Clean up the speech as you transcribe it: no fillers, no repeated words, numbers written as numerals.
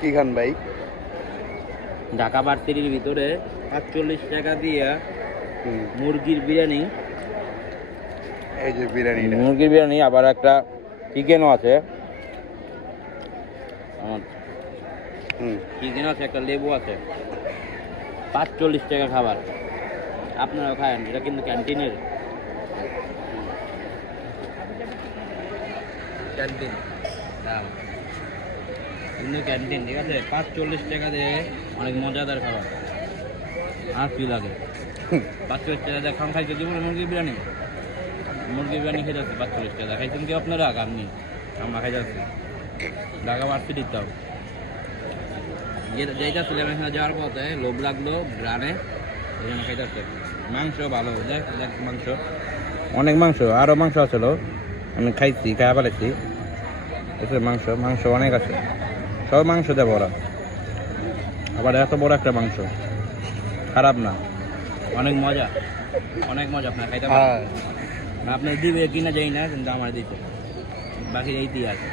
কি খান ভাই? ঢাকা বার্তির ভিতরে ৪৫ টাকা দিয়ে মুরগির বিরিয়ানি। এই যে বিরিয়ানি, মুরগির বিরিয়ানি, আবার একটা চিকেনও আছে। চিকেন আছে, একটা লেবু আছে। ৪৫ টাকা খাবার, আপনারাও খায়েন। এটা কিন্তু ক্যান্টিনের ক্যান্টিন, কিন্তু ক্যান্টিন, ঠিক আছে। ৪৫ টাকা দিয়ে অনেক মজাদার খাবার। আর কি লাগে? ৪৫ টাকা দিয়ে খান খাইতে দিব মুরগির বিরিয়ানি। মুরগির বিরিয়ানি খেয়ে যাচ্ছে ৪৫ টাকা। খাইছেন কি আপনারা? আপনি আমরা খাই যাচ্ছি। ঢাকা বাড়তে দিতে হবে। যেটা ছিল এখানে যাওয়ার পথে লোভ লাগলো গ্রানে, এই জন্য খাইতে আসছে। মাংস ভালো, দেখ দেখ মাংস, অনেক মাংস, আরও মাংস আছিল। আমি খাইছি, খাইয়া পালাইছি। মাংস মাংস অনেক আছে, সব মাংস দেয় বড়া। আবার এত বড় একটা মাংস, খারাপ না, অনেক মজা, অনেক মজা। আপনার খাইতে পারেন, আপনার দিবে কিনা যাই না, কিন্তু আমার দিতে বাকি এইটি আছে।